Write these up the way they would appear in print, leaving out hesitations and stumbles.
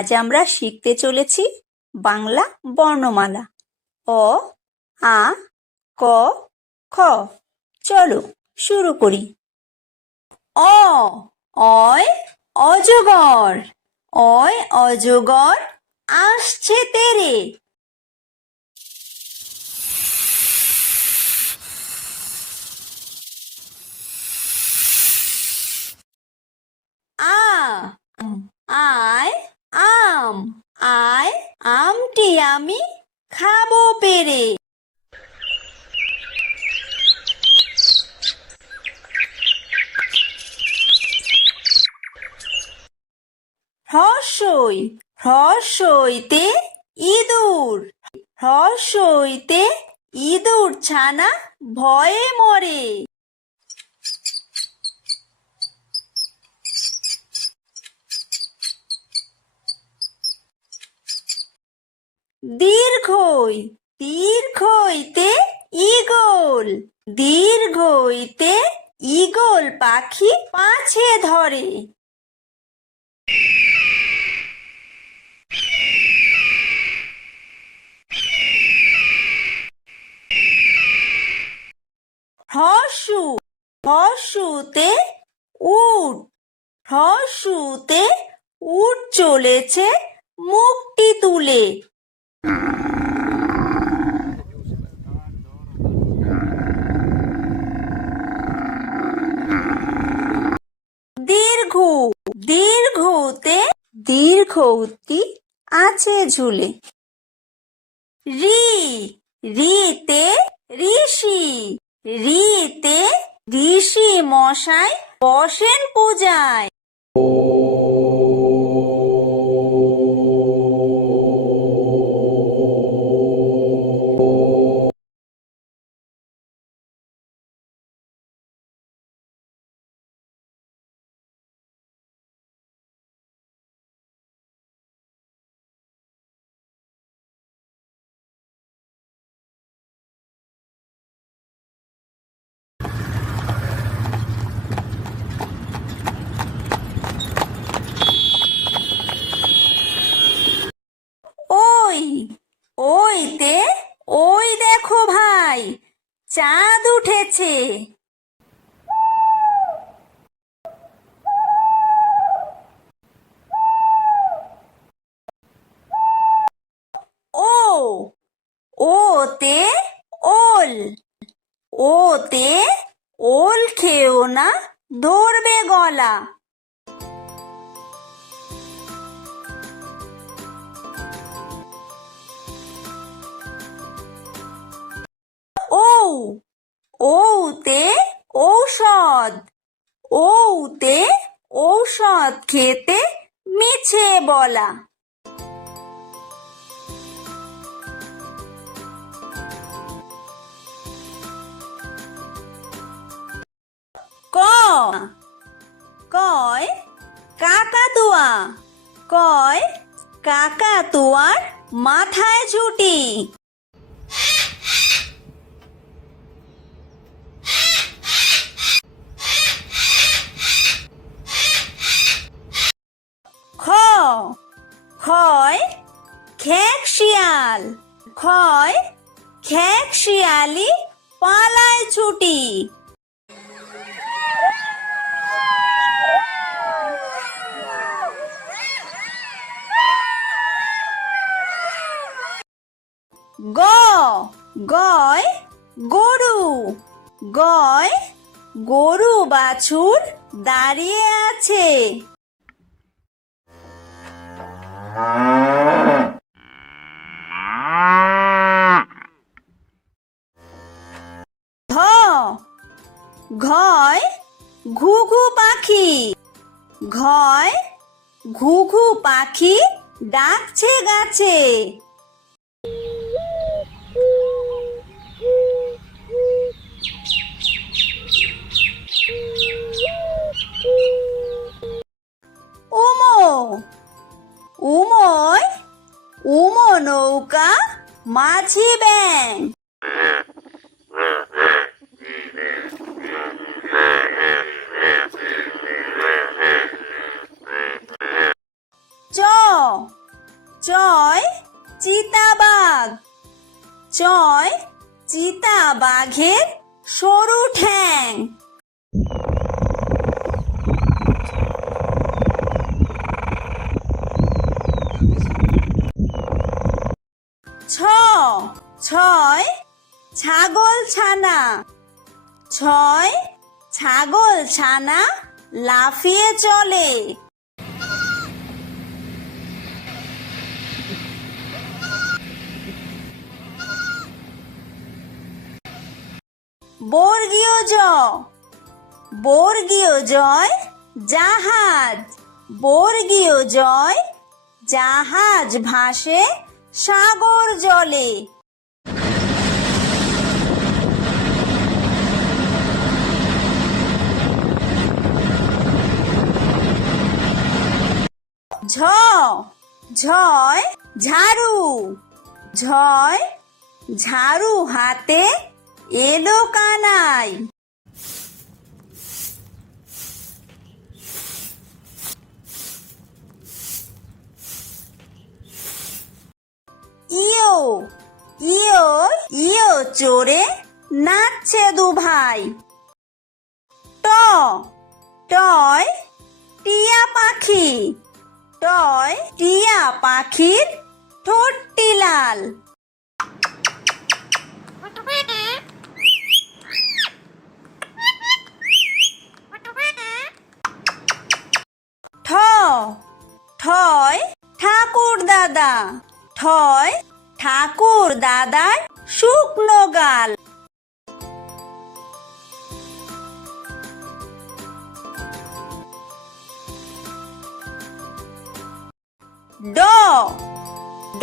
আজ আমরা শিখতে চলেছি বাংলা বর্ণমালা অ, আ, ক, খ। চলো শুরু করি। অ, অয় অজগর, অয় অজগর আসছে তেরে। আ, আয় আম, আয় আমটি আমি খাবো পেরে। হ্রস্বই, হ্রস্বইতে ইঁদুর, হ্রস্বইতে ইঁদুর ছানা ভয়ে মরে। দীর্ঘই, দীর্ঘইতে ঈগল, দীর্ঘইতে ঈগল পাখি পাছে ধরে। হ্রস্বু, হ্রস্বুতে উট, হ্রস্বুতে উট চলেছে মুখটি তুলে। দীর্ঘ, দীর্ঘতে দীর্ঘউতি আছে ঝুলে। রি, রিতে ঋষি, রিতে ঋষি মশাই বসেন পূজায়। ওই, ওইতে ওই দেখো ভাই চাঁদ উঠেছে। ও, ওতে ওল, ওতে ওল খেও না ধরবে গলা। ও, ওতে ঔষধ, ওতে ঔষধ খেতে মিছে বলা। ক, কয় কাকাতুয়া, কয় কাকাতুয়ার মাথায় ঝুঁটি। খ, খয় খেক শিয়াল, খয় খেক শিয়ালি পালায় ছুটি। গ, গয় গরু, গয় গরু বাছুর দাঁড়িয়ে আছে। ঘ, ঘয় ঘুঘু পাখি, ঘয় ঘুঘু পাখি ডাকছে গাছে। উমো, উময় উমো নৌকা মাঝি ব্যাং। চ, বাঘের সরু ঠ্যাং। ছয় ছাগল ছানা। ছয় ছাগল ছানা লাফিয়ে চলে। বর্গীয় জ। বর্গীয় জয় জাহাজ। বর্গীয় জয় জাহাজ ভাসে সাগর জলে। ঝ ঝয় ঝাড়ু। ঝয় ঝাড়ু হাতে এলো কানাই। ইয়ো ইয়ো ইয়ো চড়ে নাচছে দু ভাই। ট টয় টিয়া পাখি। টয় টিয়া পাখির ঠোঁটটি লাল। ঠ ঠয় ঠাকুর দাদা। ঠয় ঠাকুর দাদার শুকনো গাল। ড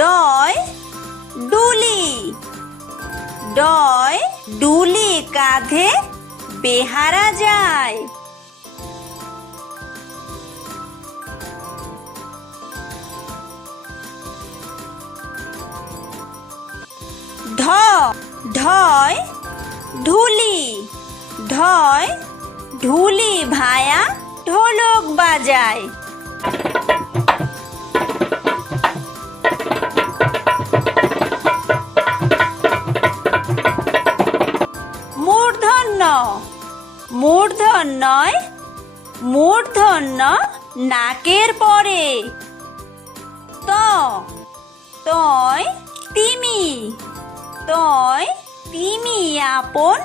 ডয় ডুলি। ডয় ডুলি কাঁধে বেহারা যায়। ঢ ঢয় ঢুলি। ঢয় ঢুলি ভায়া ঢোলক বাজায়। মূর্ধন্য মূর্ধন্যয় মূর্ধন্য নাকের পরে। ত তয় তিমি। তয় তিমি আপন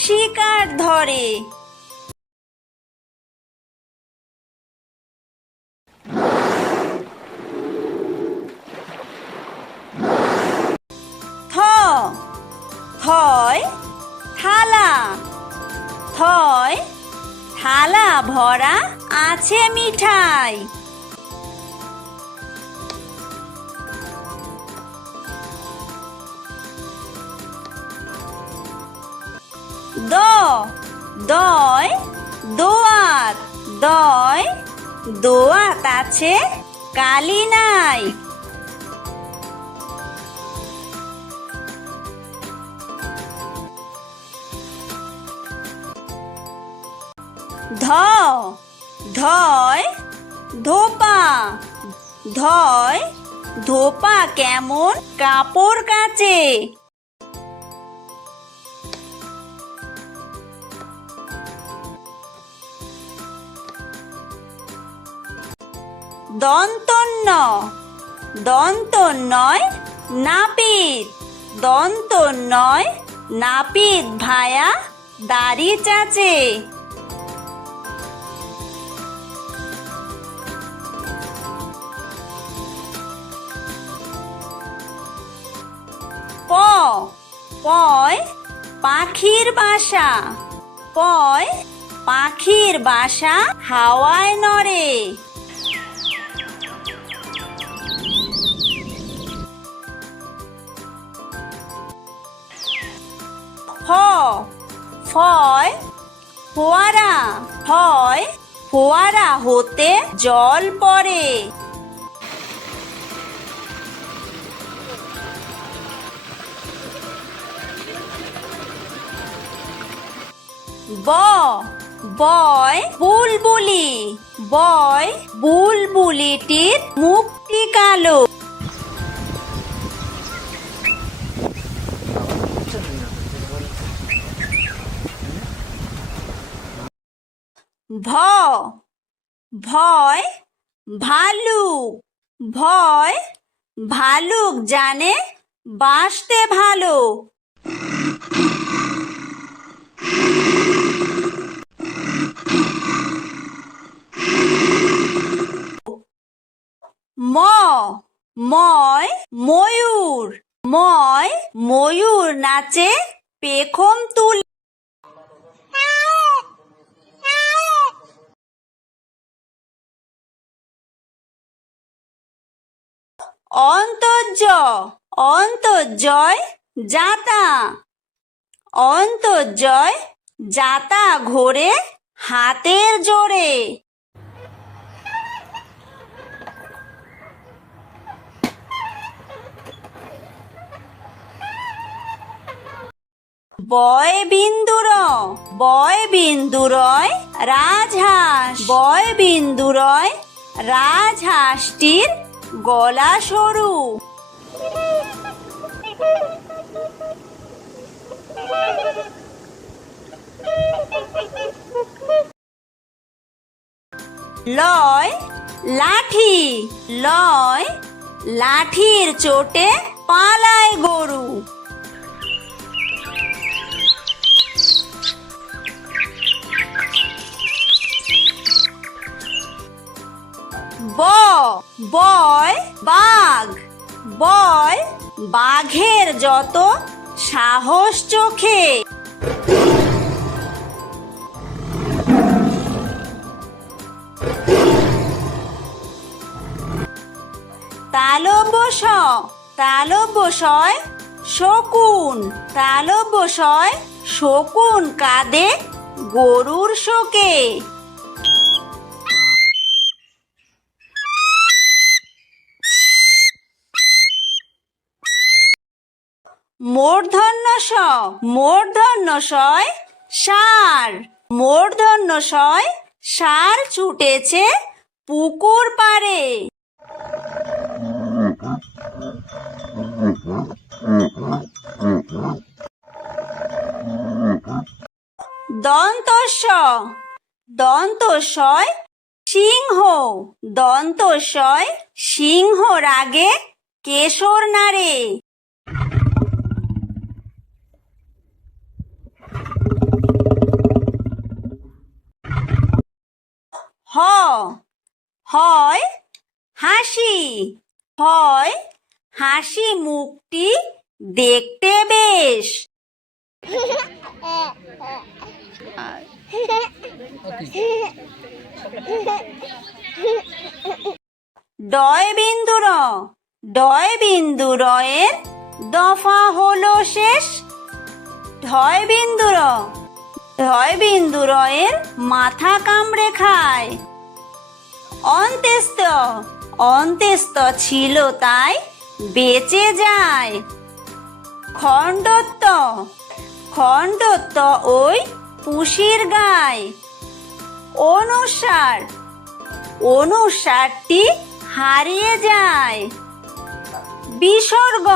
শিকার ধরে। থ থয় থালা। থয় থালা ভরা আছে মিঠাই। দ দয় দোয়াত। দয় দোয়াত আছে কালি নাই। ধ ধয় ধোপা। ধয় ধোপা কেমন কাপড় কাচে। দন্তন্য দন্তন্যয় নাপিত। দন্তন্যয় নাপিত ভায়া দাড়ি চাচে। প পয় পাখির বাসা। পয় পাখির বাসা হাওয়ায় নড়ে। ফ ফয় ফোয়ারা। ফয় ফোয়ারা হতে জল পড়ে। ব বয় বুলবুলি। বয় বুলবুলিটির মুখটি কালো। ভ ভয় ভালুক, ভয় ভালুক জানে বাসতে ভালো। ম ময় ময়ূর, ময় ময়ূর নাচে পেখম তুলে। অন্তর্য অন্তর্জয় যাতা, অন্তর্জয় যাতা ঘোরে হাতের জোরে। বয় বিন্দুর, বয় বিন্দুরয় রাজহাঁস, বয় বিন্দুরয় রাজহাঁসটির গলা সরু। লয় লাঠি, লয় লাঠির চোটে পালায় গরু। ব বয় বাঘ, বয় বাঘের যত সাহস চোখে। তালব্য শ, তালব্য শয় শকুন, তালব্য শয় শকুন কাঁদে গরুর শোকে। মূর্ধন্য ষ, মূর্ধন্য শয় ষাঁড়, মূর্ধন্য শয় ষাঁড় ছুটেছে পুকুর পাড়ে। দন্তস্ব, দন্তস্বয় সিংহ, দন্তস্বয় সিংহ রাগে কেশর নাড়ে। হ হয় হাসি, হয় হাসি মুখটি দেখতে বেশ। ডয় বিন্দুর, ডয় বিন্দুরয়ের দফা হলো শেষ। ঢয় বিন্দুর, ঢয় বিন্দুরয়ের মাথা কামড়ে খায়। অন্ত্যেস্ত, অন্ত্যেস্ত ছিল তাই বেঁচে যায়। খণ্ডত্ব, খণ্ডত্ব ওই পুষির গায়। অনুসার, অনুসারটি হারিয়ে যায়। বিসর্গ,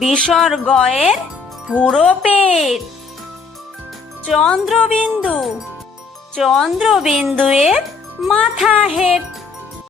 বিসর্গয়ের পুরো পেট। চন্দ্রবিন্দু, চন্দ্রবিন্দুয়ের মাথা হেঁট।